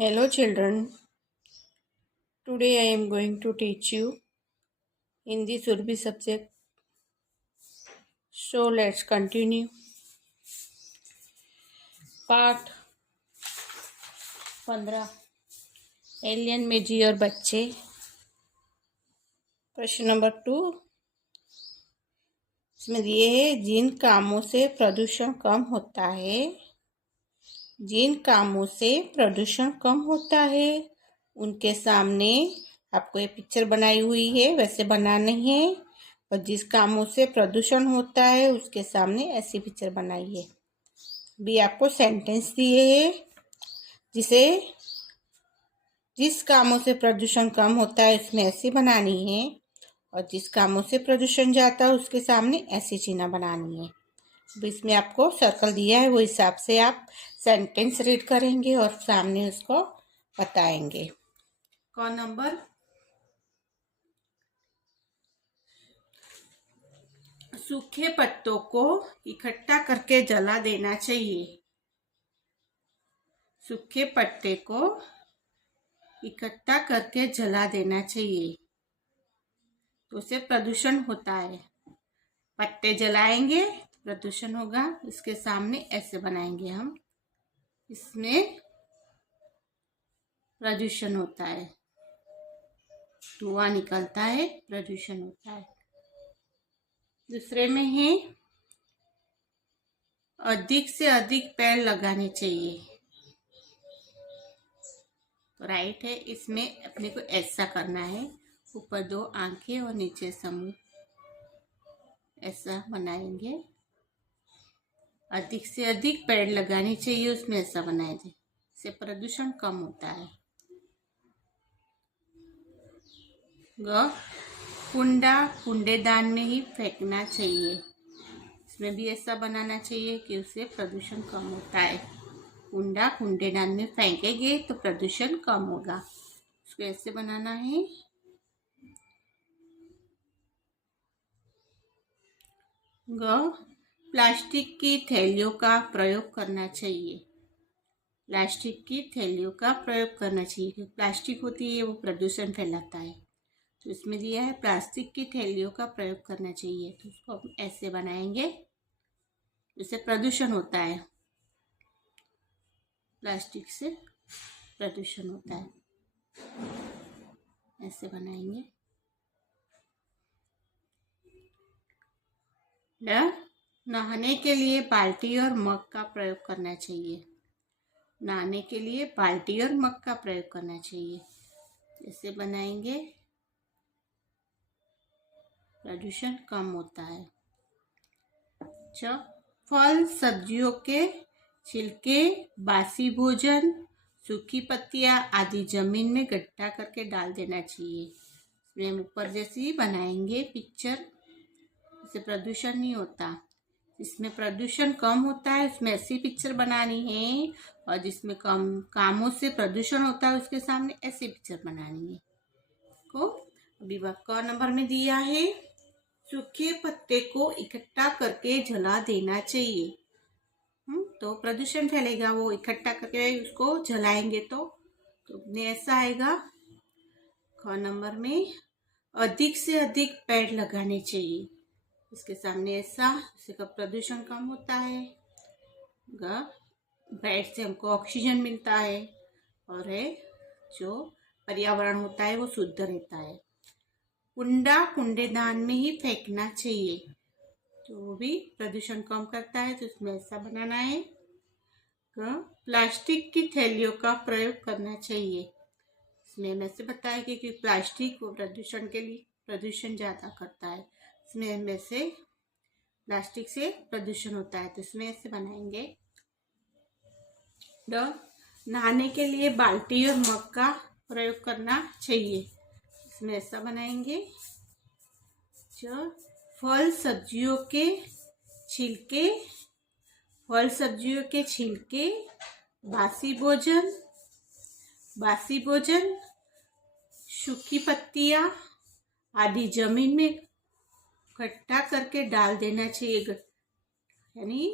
Hello children, today I am going to teach you Hindi Surbi subject. So let's continue. Part 15 alien में जी और बच्चे. प्रश्न number 2 इसमें दिए है जिन कामों से प्रदूषण कम होता है उनके सामने आपको ये पिक्चर बनाई हुई है, वैसे बनानी है. और जिस कामों से प्रदूषण होता है उसके सामने ऐसी पिक्चर बनाई है. भी आपको सेंटेंस दिए है जिस कामों से प्रदूषण कम होता है उसमें ऐसी बनानी है और जिस कामों से प्रदूषण जाता है उसके सामने ऐसी चिन्ह बनानी है. अब इसमें आपको सर्कल दिया है, वो हिसाब से आप सेंटेंस रीड करेंगे और सामने उसको बताएंगे. कौन नंबर सूखे पत्तों को इकट्ठा करके जला देना चाहिए. सूखे पत्ते को इकट्ठा करके जला देना चाहिए तो उससे प्रदूषण होता है. पत्ते जलाएंगे प्रदूषण होगा. इसके सामने ऐसे बनाएंगे हम, इसमें प्रदूषण होता है, धुआं निकलता है, प्रदूषण होता है. दूसरे में है अधिक से अधिक पेड़ लगाने चाहिए. तो राइट है, इसमें अपने को ऐसा करना है, ऊपर 2 आंखें और नीचे समूह, ऐसा बनाएंगे. अधिक से अधिक पेड़ लगाने चाहिए, उसमें ऐसा बनाए जाए, इससे प्रदूषण कम होता है. कूड़ेदान में ही फेंकना चाहिए. इसमें भी ऐसा बनाना चाहिए कि उससे प्रदूषण कम होता है. कूड़ेदान में फेंकेंगे तो प्रदूषण कम होगा. उसको ऐसे बनाना है. प्लास्टिक की थैलियों का प्रयोग करना चाहिए. प्लास्टिक की थैलियों का प्रयोग करना चाहिए क्योंकि प्लास्टिक होती है वो प्रदूषण फैलाता है. तो इसमें दिया है प्लास्टिक की थैलियों का प्रयोग करना चाहिए, तो उसको हम ऐसे बनाएंगे, इससे प्रदूषण होता है. प्लास्टिक से प्रदूषण होता है, ऐसे बनाएंगे. नहाने के लिए बाल्टी और मग का प्रयोग करना चाहिए. नहाने के लिए बाल्टी और मग का प्रयोग करना चाहिए, ऐसे बनाएंगे, प्रदूषण कम होता है. फल सब्जियों के छिलके, बासी भोजन, सूखी पत्तियां आदि जमीन में गड्ढा करके डाल देना चाहिए. इसमें हम ऊपर जैसी बनाएंगे पिक्चर, इससे प्रदूषण नहीं होता. जिसमें प्रदूषण कम होता है उसमें ऐसी पिक्चर बनानी है, और जिसमें कम कामों से प्रदूषण होता है उसके सामने ऐसी पिक्चर बनानी है. को अभी क नंबर में दिया है सूखे पत्ते को इकट्ठा करके जला देना चाहिए. तो प्रदूषण फैलेगा, वो इकट्ठा करके उसको जलाएंगे तो ऐसा आएगा. ख नंबर में अधिक से अधिक पेड़ लगाने चाहिए. इसके सामने ऐसा, इससे का प्रदूषण कम होता है. पेड़ से हमको ऑक्सीजन मिलता है और जो पर्यावरण होता है वो शुद्ध रहता है. कूड़ेदान में ही फेंकना चाहिए, तो वो भी प्रदूषण कम करता है. तो उसमें ऐसा बनाना है. प्लास्टिक की थैलियों का प्रयोग करना चाहिए. इसमें मैं से बताया कि प्लास्टिक वो प्रदूषण के लिए प्रदूषण ज़्यादा करता है. इसमें से प्लास्टिक से प्रदूषण होता है, तो इसमें ऐसे बनाएंगे. नहाने के लिए बाल्टी और मग का प्रयोग करना चाहिए. इसमें ऐसा बनाएंगे. जो फल सब्जियों के छिलके, बासी भोजन, सूखी पत्तियां आदि जमीन में इकट्ठा करके डाल देना चाहिए. यानी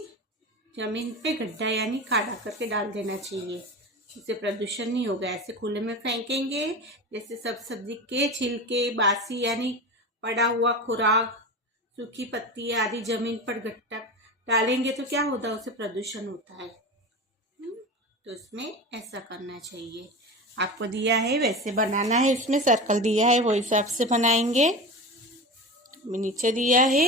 जमीन पे गड्ढा यानी खाड़ा करके डाल देना चाहिए. इससे प्रदूषण नहीं होगा। ऐसे खुले में फेंकेंगे, जैसे सब सब्जी के छिलके, बासी यानी पड़ा हुआ खुराक, सूखी पत्तियां आदि जमीन पर गट्टा डालेंगे तो क्या होता है, उससे प्रदूषण होता है। तो इसमें ऐसा करना चाहिए। आपको दिया है वैसे बनाना है, इसमें सर्कल दिया है वो हिसाब से बनाएंगे। नीचे दिया है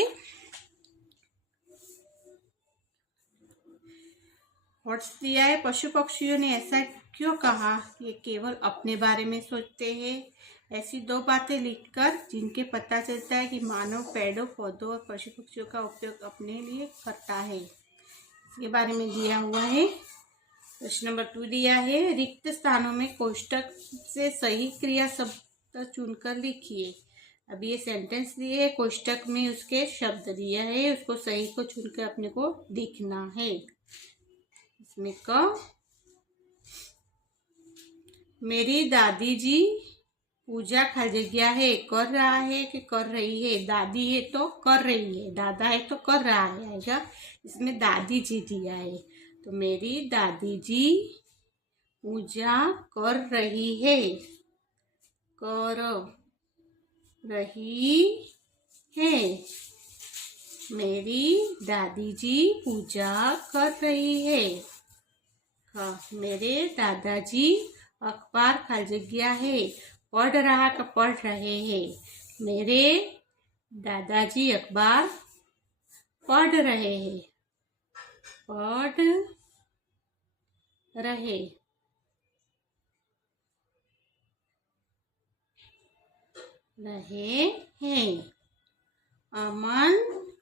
हॉर्स दिया है। पशु पक्षियों ने ऐसा क्यों कहा, ये केवल अपने बारे में सोचते हैं। ऐसी दो बातें लिखकर जिनके पता चलता है कि मानव पेड़ों पौधों और पशु पक्षियों का उपयोग अपने लिए करता है, इसके बारे में दिया हुआ है। प्रश्न नंबर 2 दिया है, रिक्त स्थानों में कोष्ठक से सही क्रिया शब्द चुनकर लिखिए। अब ये सेंटेंस दिए है, कोष्ठक में उसके शब्द दिया है, उसको सही को चुनकर अपने को लिखना है। इसमें क, मेरी दादी जी पूजा खाली जगह है कर रहा है कि कर रही है। दादी है तो कर रही है, दादा है तो कर रहा है आएगा। इसमें दादी जी दिया है, तो मेरी दादी जी पूजा कर रही है, कर रही है। मेरी दादी जी पूजा कर रही है। हाँ, मेरे दादाजी अखबार खाली जगह है पढ़ रहा का पढ़ रहे हैं। मेरे दादाजी अखबार पढ़ रहे हैं, पढ़ रहे हैं। अमन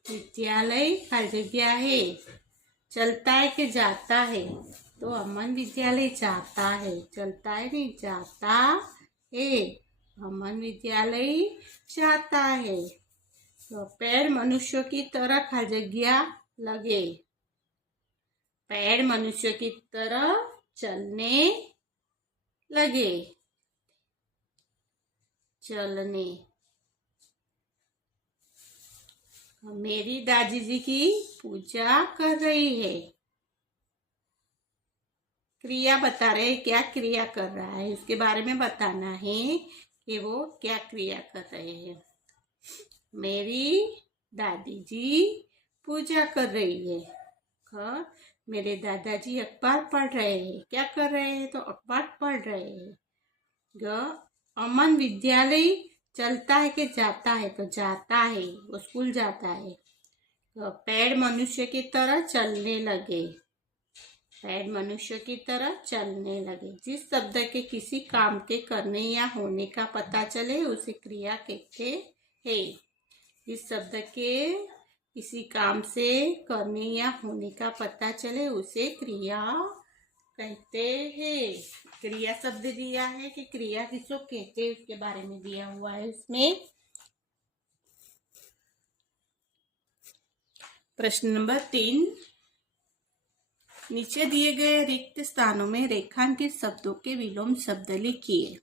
विद्यालय खाली जगह है चलता है कि जाता है, तो अमन विद्यालय जाता है, चलता है नहीं जाता है। अमन विद्यालय जाता है। तो पैर मनुष्यों की तरह खाली जगह लगे, पैर मनुष्य की तरह चलने लगे, चलने। मेरी दादी जी की पूजा कर रही है। क्रिया बता रहे हैं, क्या क्रिया कर रहा है उसके बारे में बताना है कि वो क्या क्रिया कर रहे हैं। मेरी दादी जी पूजा कर रही है। मेरे दादाजी अखबार पढ़ रहे हैं, क्या कर रहे हैं, तो अखबार पढ़ रहे हैं। अमन विद्यालय चलता है कि जाता है, तो जाता है, वो स्कूल जाता है। पैर मनुष्य की तरह चलने लगे, पैर मनुष्य की तरह चलने लगे। जिस शब्द के किसी काम के करने या होने का पता चले उसे क्रिया कहते हैं। जिस शब्द के किसी काम से करने या होने का पता चले उसे क्रिया कहते हैं। क्रिया शब्द दिया है कि क्रिया किसको कहते हैं उसके बारे में दिया हुआ है इसमें। प्रश्न नंबर 3, नीचे दिए गए रिक्त स्थानों में रेखांकित शब्दों के विलोम शब्द लिखिए।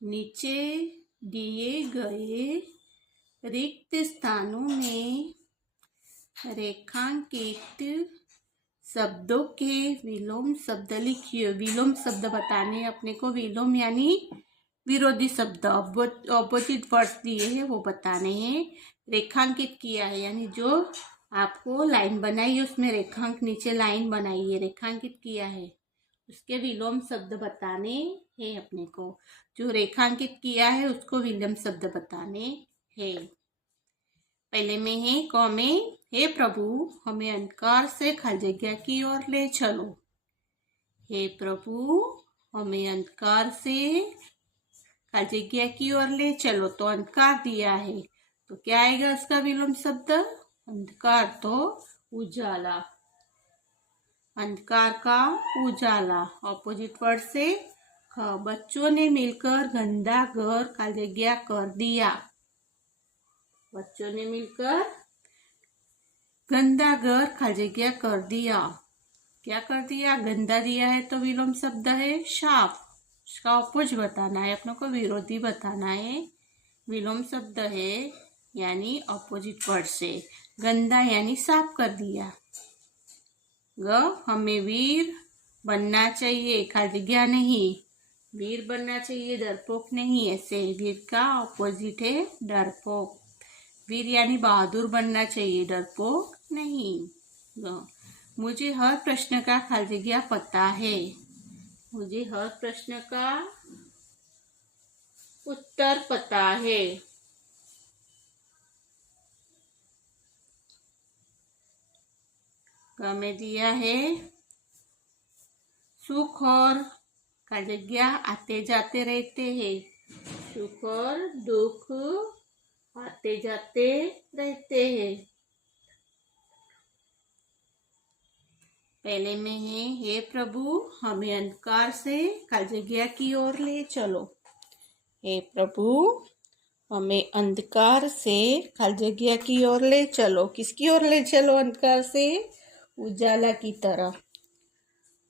नीचे दिए गए रिक्त स्थानों में रेखांकित शब्दों के विलोम शब्द लिखिए। विलोम शब्द बताने अपने को, विलोम यानी विरोधी शब्द, ऑपोजिट वर्ड्स दिए हैं वो बताने हैं। रेखांकित किया है यानी जो आपको लाइन बनाई है उसमें रेखांक नीचे लाइन बनाई है, रेखांकित किया है, उसके विलोम शब्द बताने हैं अपने को। जो रेखांकित किया है उसको विलोम शब्द बताने हैं। पहले में है क में, हे प्रभु हमें अंधकार से खाली जगह की ओर ले चलो। हे प्रभु हमें अंधकार से खाली जगह की ओर ले चलो, तो अंधकार दिया है तो क्या आएगा उसका विलोम शब्द, अंधकार तो उजाला, अंधकार का उजाला। ऑपोजिट वर्ड से बच्चों ने मिलकर गंदा घर खाली जगह कर दिया। बच्चों ने मिलकर गंदा घर खाली जगह कर दिया। क्या कर दिया, गंदा दिया है तो विलोम शब्द है साफ, उसका ऑपोजिट बताना है अपने को, विरोधी बताना है। विलोम शब्द है यानी ऑपोजिट वर्ड से। गंदा यानी साफ कर दिया। ग हमें वीर बनना चाहिए, खाली जगह नहीं। वीर बनना चाहिए, डरपोक नहीं। ऐसे वीर का ऑपोजिट है डरपोक। वीर यानी बहादुर बनना चाहिए, डरपोक नहीं। मुझे हर प्रश्न का खाली जगह पता है। मुझे हर प्रश्न का उत्तर पता है। में दिया है सुख और खाली जगह आते जाते रहते हैं। सुख और दुख आते जाते रहते हैं। पहले में है, हे प्रभु हमें अंधकार से खाली जगह की ओर ले चलो। हे प्रभु हमें अंधकार से खाली जगह की ओर ले चलो। किसकी ओर ले चलो? अंधकार से उजाला की तरफ।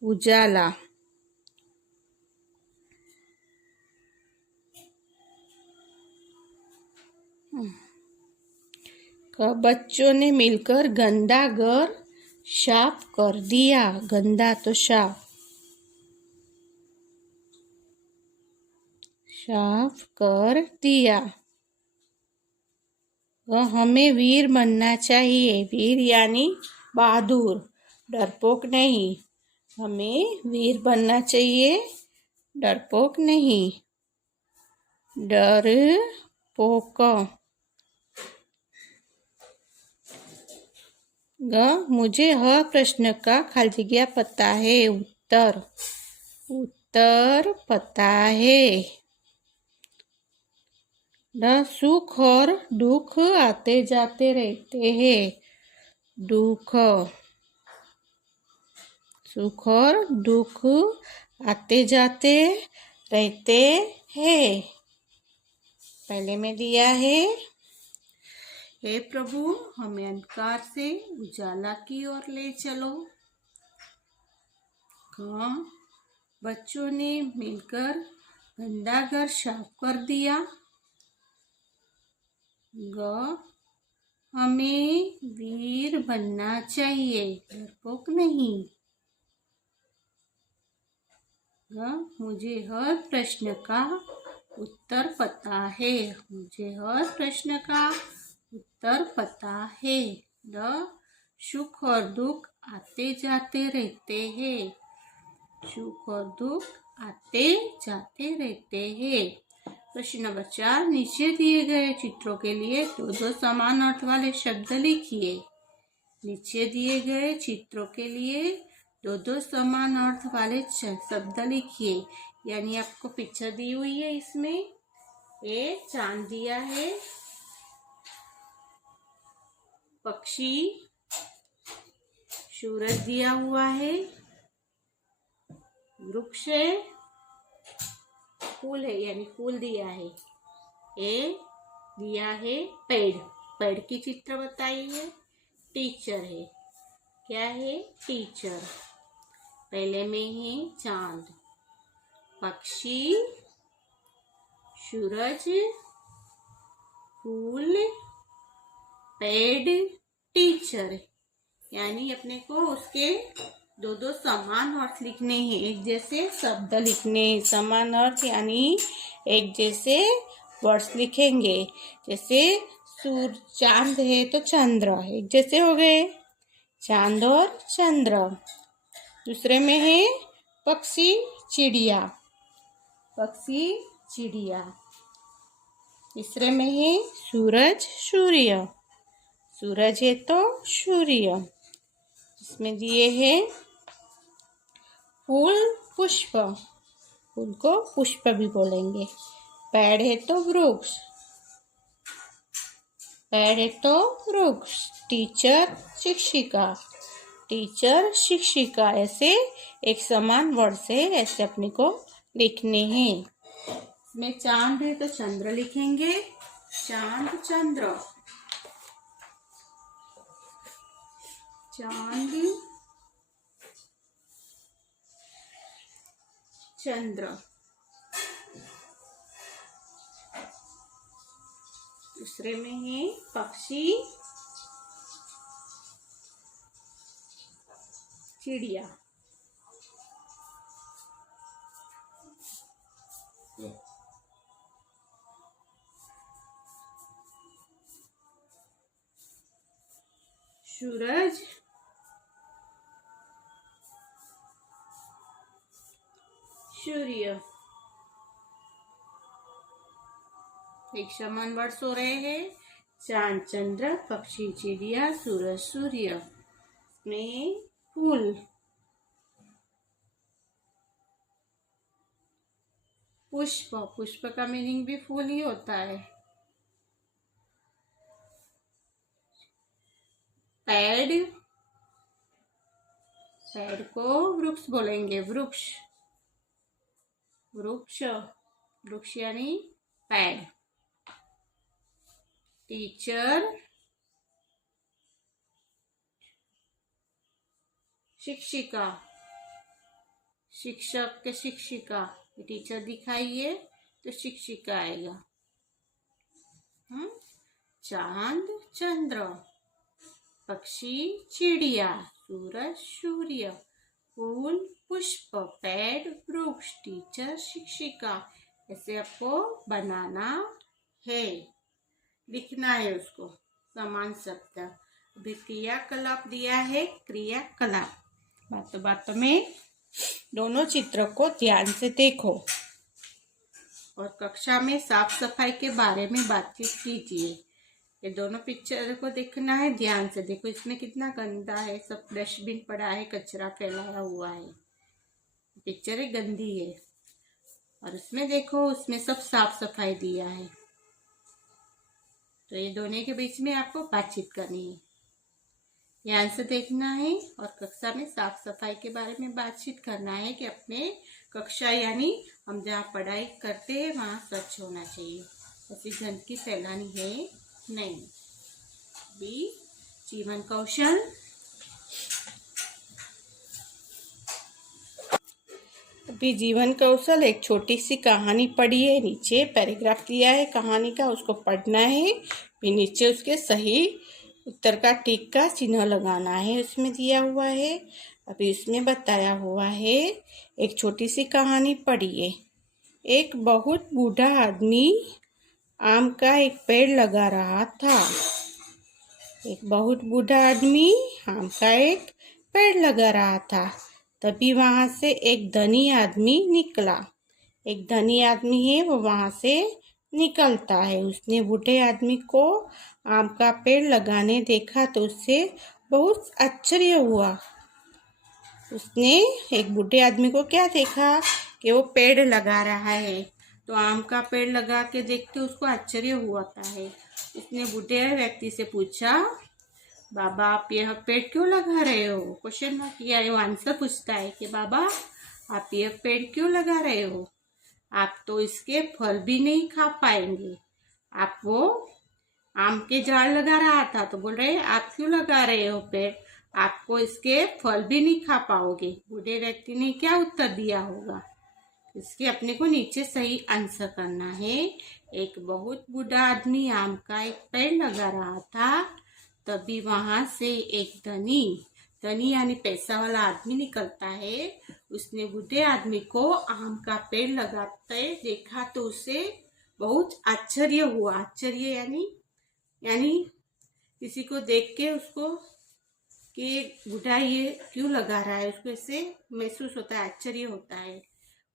उजाला। बच्चों ने मिलकर गंदा घर साफ कर दिया। गंदा तो साफ कर दिया। हमें वीर बनना चाहिए। वीर यानी बहादुर, डरपोक नहीं। हमें वीर बनना चाहिए, डरपोक नहीं। डरपोक। मुझे हर प्रश्न का खाली जगह पता है। उत्तर। उत्तर पता है। सुख और दुख आते जाते रहते हैं। दुख। सुख और दुख आते जाते रहते हैं। पहले में दिया है, हे प्रभु हमें अंधकार से उजाला की ओर ले चलो। बच्चों ने मिलकर गंदा घर साफ कर दिया। हमें वीर बनना चाहिए, डरपोक नहीं। मुझे हर प्रश्न का उत्तर पता है। मुझे हर प्रश्न का उत्तर पता है। सुख और दुख आते जाते रहते हैं। सुख और दुख आते जाते रहते हैं। प्रश्न नंबर 4, नीचे दिए गए चित्रों के लिए दो समान अर्थ वाले शब्द लिखिए। नीचे दिए गए चित्रों के लिए दो समान अर्थ वाले शब्द लिखिए। यानी आपको पिक्चर दी हुई है, इसमें ये चांद दिया है, पक्षी, सूरज दिया हुआ है, वृक्ष है, फूल है यानी फूल दिया है। ये दिया है पेड़। पेड़ की चित्र बताई है। टीचर है। क्या है? टीचर। पहले में है चांद, पक्षी, सूरज, फूल, पेड़, टीचर। यानी अपने को उसके दो समान अर्थ लिखने हैं। एक जैसे शब्द लिखने, समान अर्थ यानी एक जैसे वर्ड्स लिखेंगे। जैसे चांद है तो चंद्र, एक जैसे हो गए चांद और चंद्र। दूसरे में है पक्षी, चिड़िया, पक्षी, चिड़िया। तीसरे में है सूरज, सूर्य, सूरज है तो सूर्य। इसमें दिए हैं फूल, पुष्प, फूल को पुष्प भी बोलेंगे। पेड़ है तो वृक्ष, पेड़ है तो वृक्ष। टीचर, शिक्षिका, टीचर, शिक्षिका। ऐसे एक समान वर्ड से ऐसे अपने को लिखने हैं। इसमें चांद है तो चंद्र लिखेंगे। चांद, चंद्र, चांद, चंद्र। दूसरे में है पक्षी, चिड़िया, सूरज, सूर्य। एक समान वर्ड्स हो रहे हैं, चांद, चंद्र, पक्षी, चिड़िया, सूरज, सूर्य। में फूल, पुष्प। पुष्प का मीनिंग भी फूल ही होता है। पेड़, पेड़ को वृक्ष बोलेंगे, वृक्ष, वृक्ष, वृक्ष यानी पेड़। टीचर, शिक्षिका, शिक्षक के शिक्षिका। टीचर दिखाइए तो शिक्षिका आएगा। चांद, चंद्र, पक्षी, चिड़िया, सूरज, सूर्य, फूल, पुष्प, पेड़, वृक्ष, टीचर, शिक्षिका। ऐसे आपको बनाना है, लिखना है उसको समान शब्द। अभी क्रियाकलाप दिया है, क्रियाकलाप। बातों बातों में दोनों चित्र को ध्यान से देखो और कक्षा में साफ सफाई के बारे में बातचीत कीजिए। ये दोनों पिक्चर को देखना है, ध्यान से देखो। इसमें कितना गंदा है, सब डस्टबिन पड़ा है, कचरा फैलाया हुआ है, पिक्चर है गंदी है। और उसमें देखो, उसमें सब साफ सफाई दिया है। तो ये दोनों के बीच में आपको बातचीत करनी है, ध्यान से देखना है और कक्षा में साफ सफाई के बारे में बातचीत करना है कि अपने कक्षा यानी हम जहाँ पढ़ाई करते हैं वहाँ स्वच्छ होना चाहिए, ऐसी गंदगी फैलानी है नहीं। भी जीवन कौशल। अभी जीवन कौशल एक छोटी सी कहानी पढ़ी है, नीचे पैराग्राफ दिया है कहानी का, उसको पढ़ना है। फिर नीचे उसके सही उत्तर का टिक का चिन्ह लगाना है, उसमें दिया हुआ है। अभी इसमें बताया हुआ है, एक छोटी सी कहानी पढ़िए। एक बहुत बूढ़ा आदमी आम का एक पेड़ लगा रहा था। एक बहुत बूढ़ा आदमी आम का एक पेड़ लगा रहा था। तभी वहां से एक धनी आदमी निकला। एक धनी आदमी है, वो वहां से निकलता है। उसने बूढ़े आदमी को आम का पेड़ लगाने देखा तो उससे बहुत आश्चर्य हुआ। उसने एक बूढ़े आदमी को क्या देखा कि वो पेड़ लगा रहा है, तो आम का पेड़ लगा के देखते उसको आश्चर्य हुआ है। उसने बूढ़े व्यक्ति से पूछा, बाबा आप यह पेड़ क्यों लगा रहे हो? क्वेश्चन मार्क किया है, वो आंसर पूछता है कि बाबा आप यह पेड़ क्यों लगा रहे हो? आप तो इसके फल भी नहीं खा पाएंगे। आप वो आम के झाड़ लगा रहा था तो बोल रहे आप क्यों लगा रहे हो पेड़? आपको इसके फल भी नहीं खा पाओगे। बूढ़े व्यक्ति ने क्या उत्तर दिया होगा? इसके अपने को नीचे सही आंसर करना है। एक बहुत बूढ़ा आदमी आम का एक पेड़ लगा रहा था, तभी वहां से एक धनी यानी पैसा वाला आदमी निकलता है। उसने बूढ़े आदमी को आम का पेड़ लगाते देखा तो उसे बहुत आश्चर्य हुआ। आश्चर्य यानी किसी को देख के उसको कि बूढ़ा ये क्यों लगा रहा है, उसको ऐसे महसूस होता है, आश्चर्य होता है।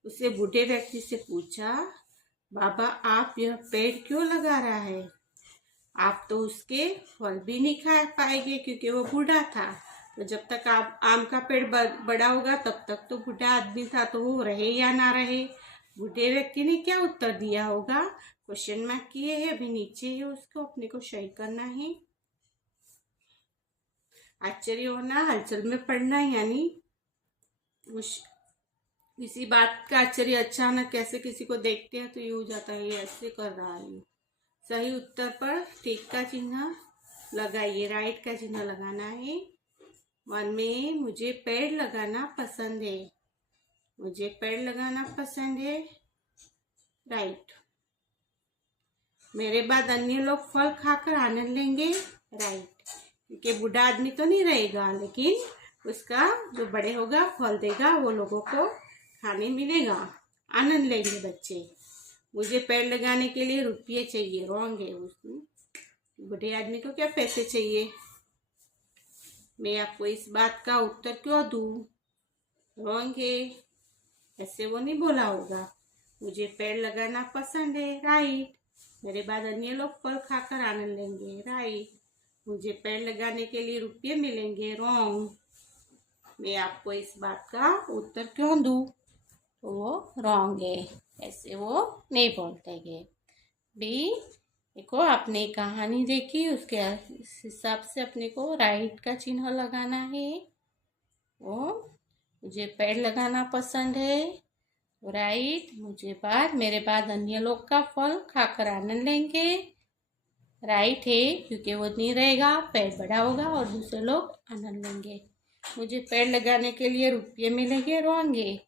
उसे बूढ़े व्यक्ति से पूछा, बाबा आप यह पेड़ क्यों लगा रहा है? आप तो उसके फल भी नहीं खा पाएंगे क्योंकि वो बूढ़ा था। तो जब तक आप आम का पेड़ बड़ा होगा तब तक तो बूढ़ा आदमी था, तो वो रहे या ना रहे। बूढ़े व्यक्ति ने क्या उत्तर दिया होगा? क्वेश्चन मार्क किए है, अभी नीचे है, उसको अपने को सही करना है। आश्चर्य होना हलचल में पड़ना, यानी किसी बात का आश्चर्य अचानक कैसे किसी को देखते हैं तो ये हो जाता है, ये ऐसे कर रहा है। सही उत्तर पर टिक का चिन्ह लगाइए, राइट का चिन्ह लगाना है। 1 में मुझे पेड़ लगाना पसंद है। मुझे पेड़ लगाना पसंद है, राइट। मेरे बाद अन्य लोग फल खाकर आनंद लेंगे, राइट। क्योंकि बूढ़ा आदमी तो नहीं रहेगा, लेकिन उसका जो बड़े होगा फल देगा, वो लोगों को खाने मिलेगा, आनंद लेंगे बच्चे। मुझे पेड़ लगाने के लिए रुपये चाहिए, रॉन्ग है। उसमें बूढ़े आदमी को क्या पैसे चाहिए? मैं आपको इस बात का उत्तर क्यों दूँ? रॉन्ग है, ऐसे वो नहीं बोला होगा। मुझे पेड़ लगाना पसंद है, राइट। मेरे बाद अन्य लोग फल खाकर आनंद लेंगे, राइट। मुझे पेड़ लगाने के लिए रुपये मिलेंगे, रॉन्ग। मैं आपको इस बात का उत्तर क्यों दूँ? तो वो रॉन्ग है, ऐसे वो नहीं बोलते हैं। भी देखो, आपने कहानी देखी, उसके हिसाब से अपने को राइट का चिन्ह लगाना है। वो मुझे पेड़ लगाना पसंद है, राइट। मेरे बाद अन्य लोग का फल खाकर आनंद लेंगे, राइट है, क्योंकि वो नहीं रहेगा, पेड़ बड़ा होगा और दूसरे लोग आनंद लेंगे। मुझे पेड़ लगाने के लिए रुपये मिलेंगे, रॉन्ग है।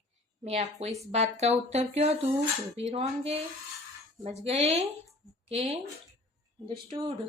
मैं आपको इस बात का उत्तर क्यों दूँ? वो भी रॉन्ग है। समझ गए? Okay, understood.